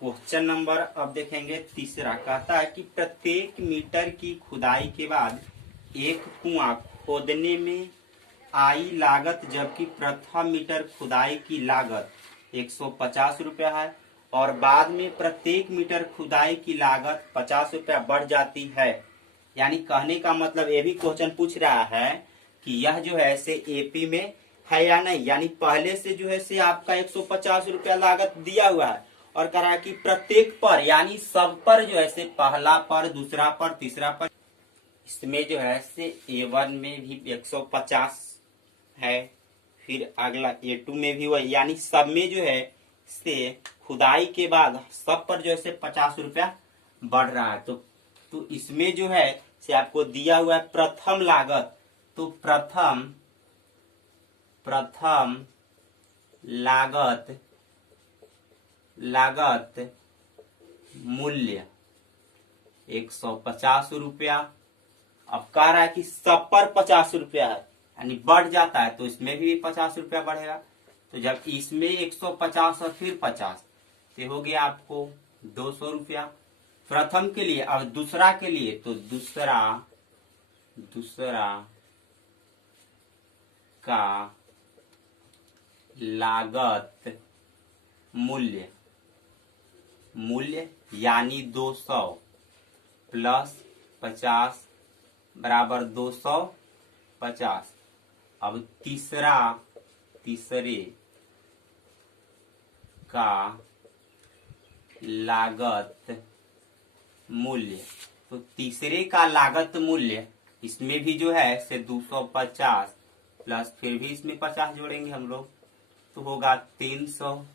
Question number अब देखेंगे तीसरा। कहता है कि प्रत्येक मीटर की खुदाई के बाद एक कुआं खोदने में आई लागत, जबकि प्रथम मीटर खुदाई की लागत 150 रुपया है और बाद में प्रत्येक मीटर खुदाई की लागत 50 रुपया बढ़ जाती है। यानी कहने का मतलब ये भी क्वेश्चन पूछ रहा है कि यह जो है से एपी में है या नहीं। यानी पहले से जो है से आपका 150 रुपया लागत दिया हुआ है और कह रहा है कि प्रत्येक पर यानी सब पर जो है से पहला पर, दूसरा पर, तीसरा पर, इसमें जो है से A1 में भी 150 है, फिर अगला A2 में भी वही, यानी सब में जो है से खुदाई के बाद सब पर जो है से 50 रुपया बढ़ रहा है। तो इसमें जो है से आपको दिया हुआ है प्रथम लागत। तो प्रथम लागत मूल्य 150 रुपया। अब कह रहा है कि सब पर 50 रुपया है, यानी बढ़ जाता है तो इसमें भी 50 रुपया बढ़ेगा। तो जब इसमें 150 और फिर 50 तो हो गया आपको 200 रुपया प्रथम के लिए। अब दूसरा के लिए तो दूसरा का लागत मूल्य यानी 200 प्लस 50 बराबर 250। अब तीसरे का लागत मूल्य, तो तीसरे का लागत मूल्य इसमें भी जो है से 250 प्लस फिर भी इसमें 50 जोड़ेंगे हम लोग तो होगा 300।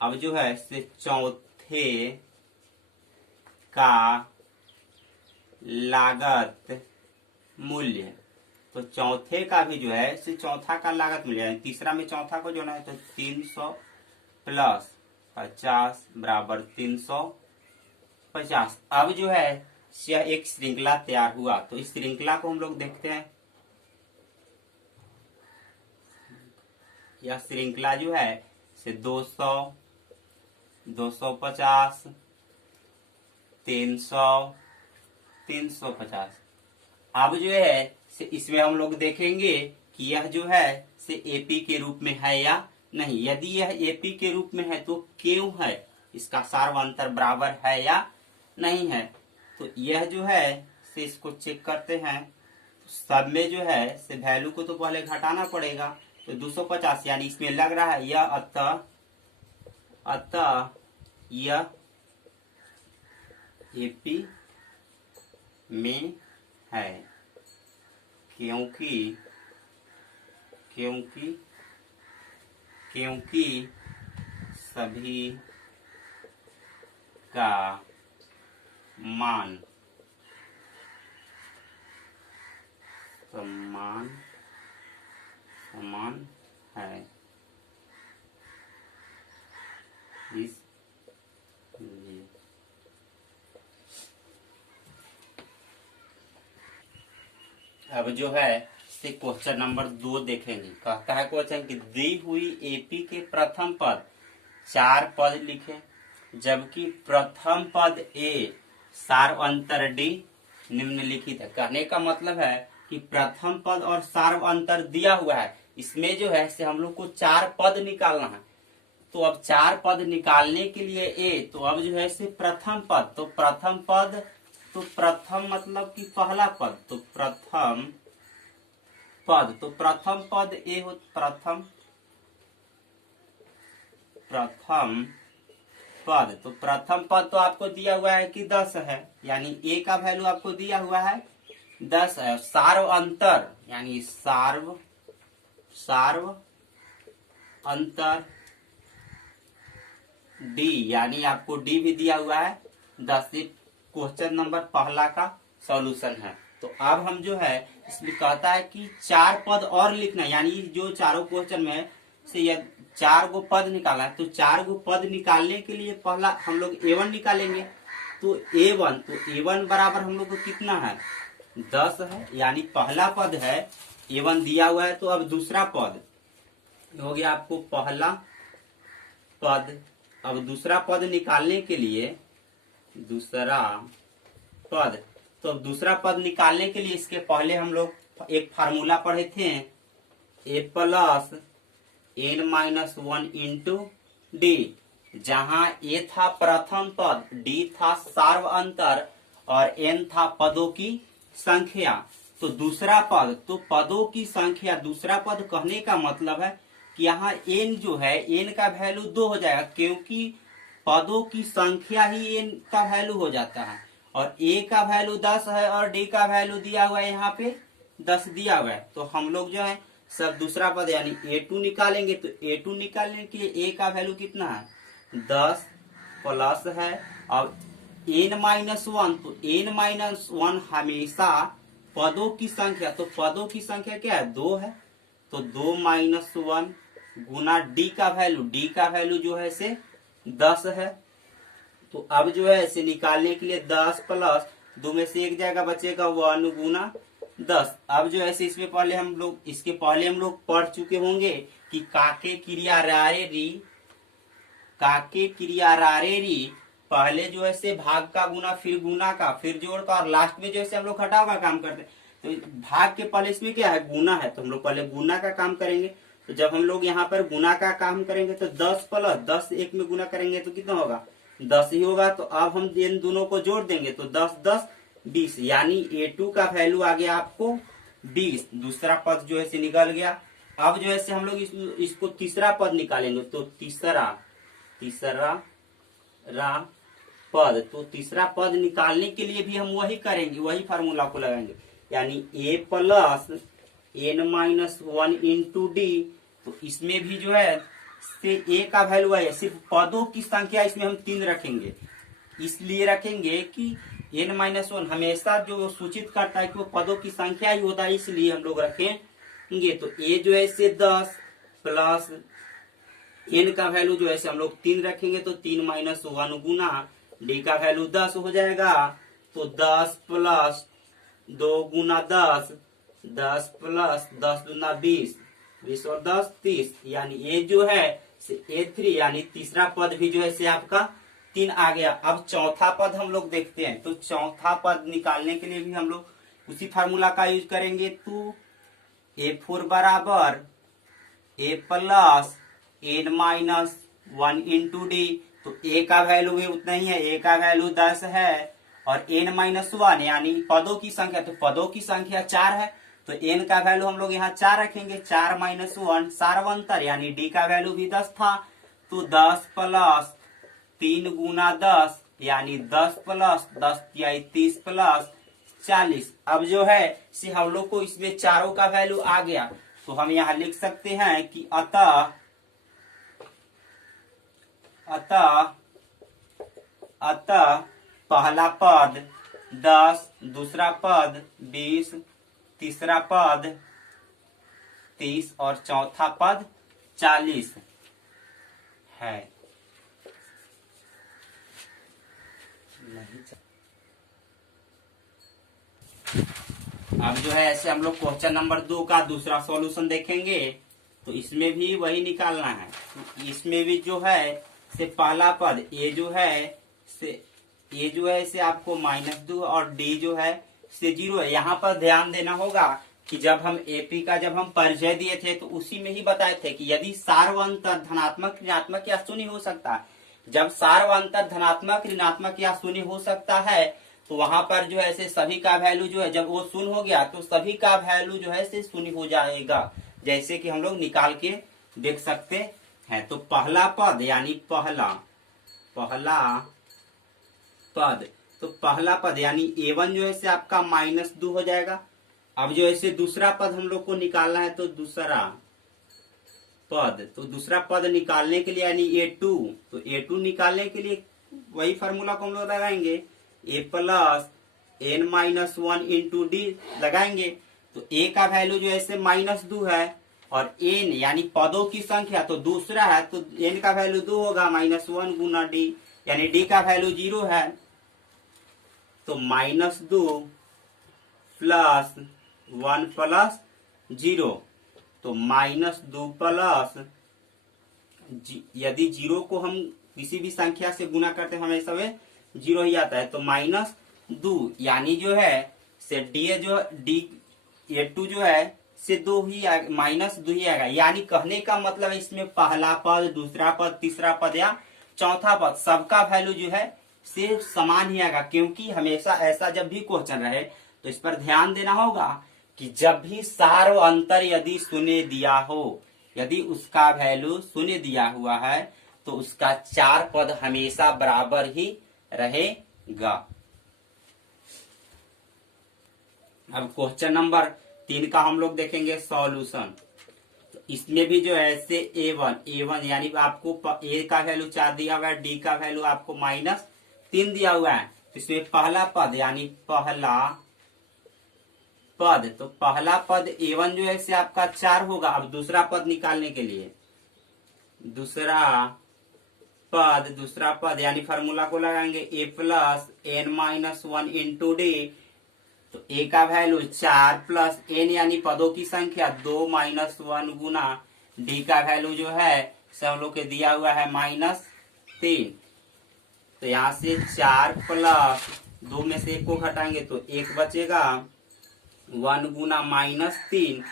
अब जो है से चौथे का लागत मूल्य, तो चौथे का भी जो है से चौथा का लागत मूल्य, तीसरा में चौथा को जोड़ना है तो 300 प्लस 50 बराबर 350। अब जो है यह एक श्रृंखला तैयार हुआ। तो इस श्रृंखला को हम लोग देखते हैं। यह श्रृंखला जो है से 200, 250, 300, 350। अब जो है से इसमें हम लोग देखेंगे कि यह जो है से एपी के रूप में है या नहीं। यदि यह एपी के रूप में है तो क्यों है, इसका सार्वअंतर बराबर है या नहीं है। तो यह जो है से इसको चेक करते हैं। तो सब में जो है से वैल्यू को तो पहले घटाना पड़ेगा। तो 250 यानी इसमें लग रहा है यह अतः यह एपी में है, क्योंकि सभी का मान समान है, इसलिए अब जो है से क्वेश्चन नंबर 2 देखेंगे। कहता है क्वेश्चन कि दी हुई एपी के प्रथम पद 4 पद लिखे, जबकि प्रथम पद ए सार्वअंतर डी निम्नलिखित है। कहने का मतलब है कि प्रथम पद और सार्वअंतर दिया हुआ है। इसमें जो है से हम लोग को 4 पद निकालना है। तो अब 4 पद निकालने के लिए ए, तो अब जो है से प्रथम पद, तो प्रथम मतलब कि पहला पद, तो प्रथम पद ए हो, प्रथम पद, तो प्रथम पद तो आपको दिया हुआ है कि 10 है, यानी ए का वैल्यू आपको दिया हुआ है 10 है। सार्व अंतर यानी सार्व अंतर डी, यानी आपको डी भी दिया हुआ है 10। क्वेश्चन नंबर पहला का सॉल्यूशन है। तो अब हम जो है इसमें कहता है कि 4 पद और लिखना, यानी जो चारों क्वेश्चन में से यह 4 गो पद निकाला है। तो 4 गो पद निकालने के लिए पहला हम लोग A1 निकालेंगे। तो A1 बराबर हम लोग को कितना है 10 है, यानी पहला पद है A1 दिया हुआ है। तो अब दूसरा पद हो गया आपको पहला पद अब दूसरा पद निकालने के लिए दूसरा पद, तो दूसरा पद निकालने के लिए इसके पहले हम लोग एक फार्मूला पढ़े थे, A plus N minus one into D, जहां ए था प्रथम पद, डी था सार्व अंतर और एन था पदों की संख्या। तो दूसरा पद, तो पदों की संख्या, दूसरा पद कहने का मतलब है कि यहाँ एन जो है, एन का वैल्यू 2 हो जाएगा, क्योंकि पदों की संख्या ही एन का वैल्यू हो जाता है। और ए का वैल्यू 10 है और डी का वैल्यू दिया हुआ है, यहाँ पे 10 दिया हुआ है। तो हम लोग जो है सब दूसरा पद यानी a2 निकालेंगे। तो a2 निकालने के लिए a का वैल्यू कितना है, 10 प्लस है, अब n माइनस वन, तो n माइनस वन हमेशा पदों की संख्या, तो पदों की संख्या क्या है, 2 है, तो 2 माइनस वन गुना d का वैल्यू जो है से 10 है। तो अब जो है इसे निकालने के लिए 10 प्लस 2 में से एक जाएगा, बचेगा 1 गुना 10। अब जो है इसमें पहले हम लोग, इसके पहले हम लोग पढ़ चुके होंगे कि काके क्रिया रारे री, काके क्रिया रारे री, पहले जो है से भाग का गुना, फिर गुना का, फिर जोड़ का, और लास्ट में जो है हम लोग घटाव का काम करते हैं। तो भाग के पहले इसमें क्या है, गुना है, तो हम लोग पहले गुना का काम करेंगे। तो जब हम लोग यहाँ पर गुना का काम करेंगे तो 10 प्लस 10 एक में गुना करेंगे तो कितना होगा, 10 ही होगा। तो अब हम इन दोनों को जोड़ देंगे तो 10 10 20, यानी a2 का वैल्यू आ गया आपको 20। दूसरा पद जो है निकल गया। अब जो है हम लोग इसको तीसरा पद निकालेंगे। तो तीसरा पद, तो तीसरा पद निकालने के लिए भी हम वही करेंगे, वही फार्मूला को लगाएंगे, यानी a plus N minus one into d. तो इसमें भी जो है से a का वैल्यू है, सिर्फ पदों की संख्या इसमें हम 3 रखेंगे, इसलिए रखेंगे कि n माइनस वन हमेशा जो सूचित करता है कि वो पदों की संख्या ही होता है, इसलिए हम लोग रखेंगे। तो a जो है इसे 10 प्लस n का वैल्यू जो है हम लोग 3 रखेंगे, तो 3 माइनस 1 गुना d का वैल्यू 10 हो जाएगा। तो 10 प्लस 2 गुना 10, 10 प्लस 10 गुना 20, 20 और 10 30, यानी ये जो है a3, यानी तीसरा पद भी जो है से आपका 3 आ गया। अब चौथा पद हम लोग देखते हैं। तो चौथा पद निकालने के लिए भी हम लोग उसी फार्मूला का यूज करेंगे। तो a4 बराबर a plus N minus one into d. तो a का वैल्यू भी उतना ही है, a का वैल्यू 10 है और n माइनस वन यानी पदों की संख्या, तो पदों की संख्या 4 है, तो n का वैल्यू हम लोग यहाँ 4 रखेंगे। 4 माइनस वन सार्वंतर, यानी d का वैल्यू भी 10 था, तो 10 प्लस 3 गुना 10, यानी 10 प्लस 10 या 30 प्लस 40। अब जो है से हम लोग को इसमें चारों का वैल्यू आ गया। तो हम यहाँ लिख सकते हैं कि अतः पहला पद 10, दूसरा पद 20, तीसरा पद 30 और चौथा पद 40 है। अब जो है ऐसे हम लोग क्वेश्चन नंबर 2 का दूसरा सॉल्यूशन देखेंगे। तो इसमें भी वही निकालना है। इसमें भी जो है से पहला पद a जो है से आपको -2 और d जो है से 0 है। यहाँ पर ध्यान देना होगा कि जब हम AP का जब हम परिचय दिए थे तो उसी में ही बताए थे कि यदि सार्वंतर धनात्मक ऋणात्मक या शून्य हो सकता है, जब सार्वंतर धनात्मक ऋणात्मक या शून्य हो सकता है तो वहां पर जो है से सभी का वैल्यू जो है जब वो शून्य हो गया तो सभी का वैल्यू जो है से शून्य हो जाएगा, जैसे कि हम लोग निकाल के देख सकते हैं। तो पहला पद यानी पहला पद यानी a1 जो है से आपका -2 हो जाएगा। अब जो है दूसरा पद हम लोग को निकालना है। तो दूसरा पद निकालने के लिए यानी a2, तो a2 निकालने के लिए वही फार्मूला को हम लोग लगाएंगे, a plus n minus one into D लगाएंगे। तो a का वैल्यू जो है -2 है और n यानी पदों की संख्या तो दूसरा है, तो n का वैल्यू 2 होगा, -1 गुना d, यानी d का वैल्यू 0 है। तो -2 प्लस 1 प्लस 0, तो -2 प्लस यदि 0 को हम किसी भी संख्या से गुना करते हमेशा वे 0 ही आता है। तो -2 यानी जो है से A2 जो है से 2 ही -2 ही आएगा। यानी कहने का मतलब है इसमें पहला पद, दूसरा पद, तीसरा पद या चौथा पद सबका वैल्यू जो है से समान ही आएगा। क्योंकि हमेशा ऐसा जब भी क्वेश्चन रहे तो इस पर ध्यान देना होगा कि जब भी सार अंतर यदि शून्य दिया हो, यदि उसका वैल्यू शून्य दिया हुआ है तो उसका 4 पद हमेशा बराबर ही रहेगा। अब क्वेश्चन नंबर 3 का हम लोग देखेंगे सॉल्यूशन। तो इसमें भी जो है से A1 यानी आपको A का वैल्यू 4 दिया हुआ है, D का वैल्यू आपको -3 दिया हुआ है। तो इसमें पहला पद यानी पहला पद, तो पहला पद A1 जो है से आपका 4 होगा। अब दूसरा पद निकालने के लिए दूसरा पद यानी फार्मूला को लगाएंगे A plus n-1 into D। तो A का वैल्यू 4 प्लस n यानी पदों की संख्या 2 -1 गुना D का वैल्यू जो है सब लोग के दिया हुआ है -3। तो यहाँ से 4 प्लस 2 में से 1 को घटाएंगे तो 1 बचेगा, 1 गुना -3।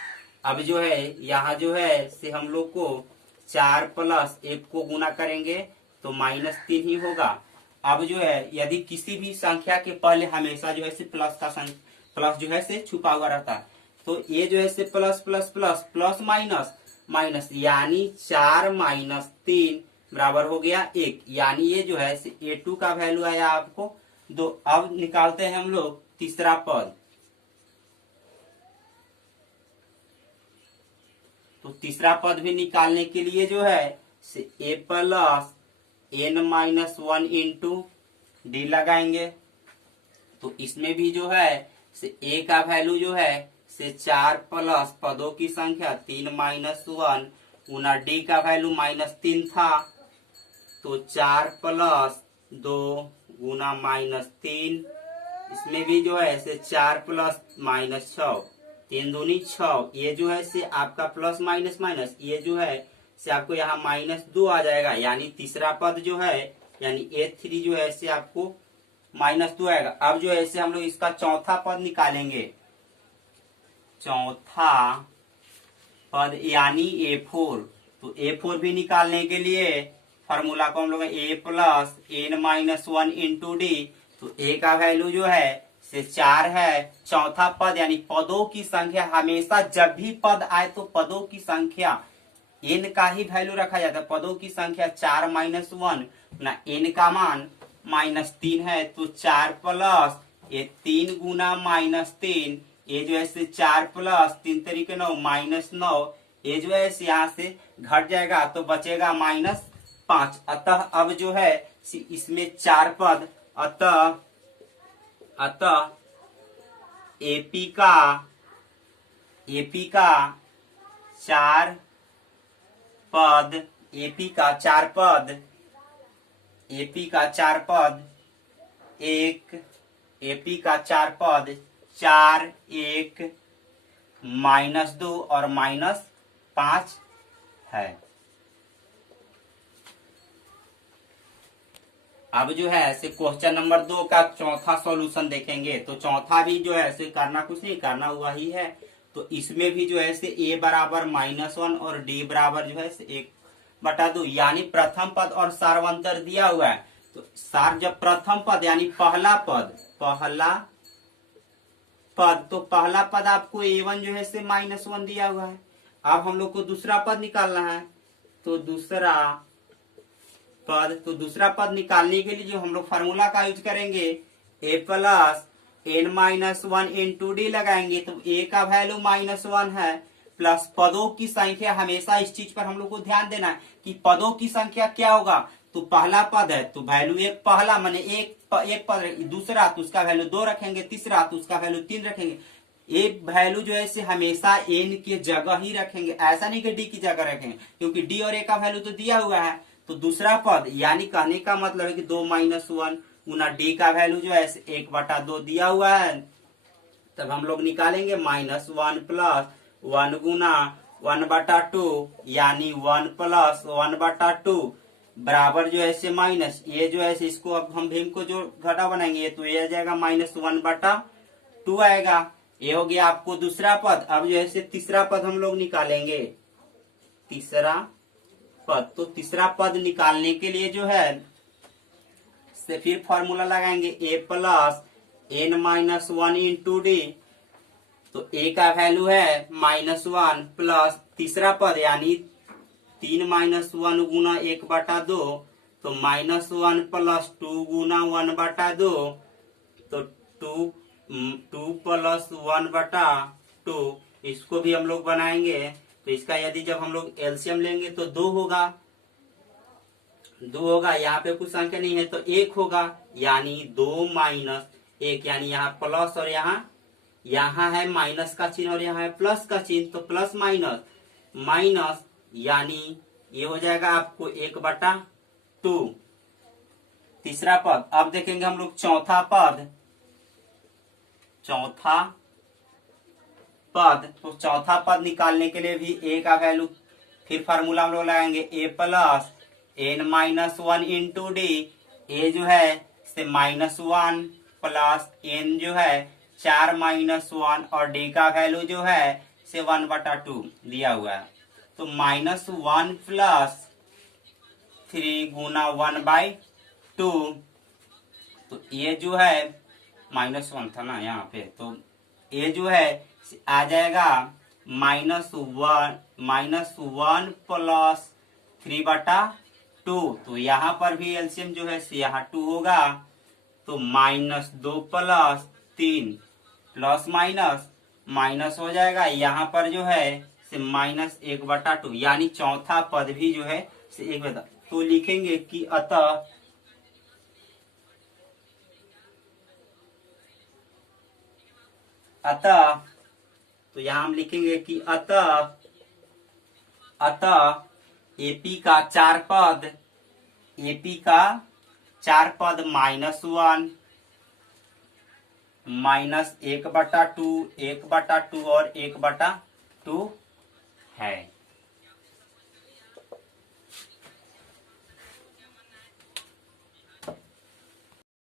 अब जो है यहाँ जो है से हम लोग को 4 प्लस 1 को गुना करेंगे तो -3 ही होगा। अब जो है यदि किसी भी संख्या के पहले हमेशा जो है से प्लस जो है से छुपा हुआ रहता है, तो ये जो है से plus plus plus plus minus minus यानी 4 -3 बराबर हो गया 1। यानी ये जो है से A2 का वैल्यू आया आपको 2। अब निकालते हैं हम लोग तीसरा पद। तो तीसरा पद भी निकालने के लिए जो है से A plus n-1 into D लगाएंगे। तो इसमें भी जो है से A का वैल्यू जो है से 4 प्लस पदों की संख्या 3 -1 गुना D का वैल्यू -3 था, तो 4 प्लस 2 गुना -3। इसमें भी जो है से 4 प्लस -6 3 दूनी 6। ये जो है से आपका प्लस माइनस माइनस ये जो है से आपको यहाँ -2 आ जाएगा। यानी तीसरा पद जो है यानी A3 जो है से आपको -2 आएगा। अब जो है इसे हम लोग इसका चौथा पद निकालेंगे। चौथा पद यानी A4। तो A4 भी निकालने के लिए फार्मूला को हम लोग A plus n-1 into D। तो A का वैल्यू जो है से 4 है। चौथा पद यानी पदों की संख्या हमेशा जब भी पद आए तो पदों की संख्या n का ही वैल्यू रखा जाता है। पदों की संख्या 4 -1 ना n का मान -3 है, तो 4 प्लस ये 3 गुना -3 ये जो है से 4 प्लस 3 तरीके 9 -9 ये जो है यहाँ से घट जाएगा तो बचेगा -5। अतः अब जो है इसमें 4 पद, अतः एपी का 4 पद एपी का 4 पद एक एपी का 4 पद 4 1 -2 और -5 है। अब जो है ऐसे क्वेश्चन नंबर 2 का चौथा सॉल्यूशन देखेंगे। तो चौथा भी जो है ऐसे करना कुछ नहीं, करना हुआ ही है। तो इसमें भी जो है ऐसे a बराबर -1 और d बराबर जो है 1/2 यानी प्रथम पद और सार्वंतर दिया हुआ है। तो सार जब प्रथम पद यानी पहला पद आपको a1 जो है से -1 दिया हुआ है। अब हम लोग को दूसरा पद निकालना है। तो दूसरा पद निकालने के लिए जो हम लोग फार्मूला का यूज करेंगे a plus n-1 into d लगाएंगे। तो a का वैल्यू -1 है प्लस पदों की संख्या, हमेशा इस चीज पर हम लोग को ध्यान देना है कि पदों की संख्या क्या होगा। तो पहला पद है तो वैल्यू एक पहला माने एक पद, दूसरा तो उसका वैल्यू 2 रखेंगे, तीसरा तो उसका वैल्यू 3 रखेंगे। एक वैल्यू जो है हमेशा n की जगह ही रखेंगे, ऐसा नहीं कि d की जगह रखेंगे, क्योंकि d और a का वैल्यू तो दिया हुआ है। तो दूसरा पद यानी कहने का मतलब है कि 2 -1 गुना d का वैल्यू जो है 1/2 दिया हुआ है। तब हम लोग निकालेंगे -1 प्लस 1 गुना 1/2 यानी 1 प्लस 1/2 बराबर जो है से माइनस, ये जो है इसको अब हम भीम को जो घटा बनाएंगे तो ये आ जाएगा -1/2 आएगा। ये हो गया आपको दूसरा पद। अब जो है से तीसरा पद हम लोग निकालेंगे, तीसरा पद। तो तीसरा पद निकालने के लिए जो है से फिर फॉर्मूला लगाएंगे a+n-1 इंटू डी। तो a का वैल्यू है -1 प्लस तीसरा पद यानी 3 - 1 गुना 1/2, तो -1 प्लस 2 गुना 1/2, तो 2 प्लस 1/2। इसको भी हम लोग बनाएंगे। तो इसका यदि जब हम लोग एलसीएम लेंगे तो 2 होगा, 2 होगा। यहाँ पे कुछ संख्या नहीं है तो 1 होगा, यानी 2 - 1, यानी यहाँ प्लस और यहाँ है माइनस का चिन्ह और यहाँ है प्लस का चिन्ह, तो प्लस माइनस माइनस, यानी ये हो जाएगा आपको 1/2 तीसरा पद। अब देखेंगे हम लोग चौथा पद। तो चौथा पद निकालने के लिए भी a का वैल्यू फिर फार्मूला हम लोग लगाएंगे a+n-1 इंटू डी। ए जो है से -1 प्लस n जो है 4 - 1 और d का वैल्यू जो है से 1/2 दिया हुआ है। तो -1 प्लस 3 गुना 1/2। तो ये जो है -1 था ना यहाँ पे, तो ये जो है आ जाएगा -1 प्लस 3/2। तो यहाँ पर भी एलसीएम जो है यहाँ 2 होगा, तो -2 प्लस 3 प्लस माइनस हो जाएगा। यहाँ पर जो है से -1/2, यानी चौथा पद भी जो है से 1/2। तो लिखेंगे कि अतः तो यहाँ हम लिखेंगे कि अतः एपी का 4 पद -1 -1/2 1/2 और 1/2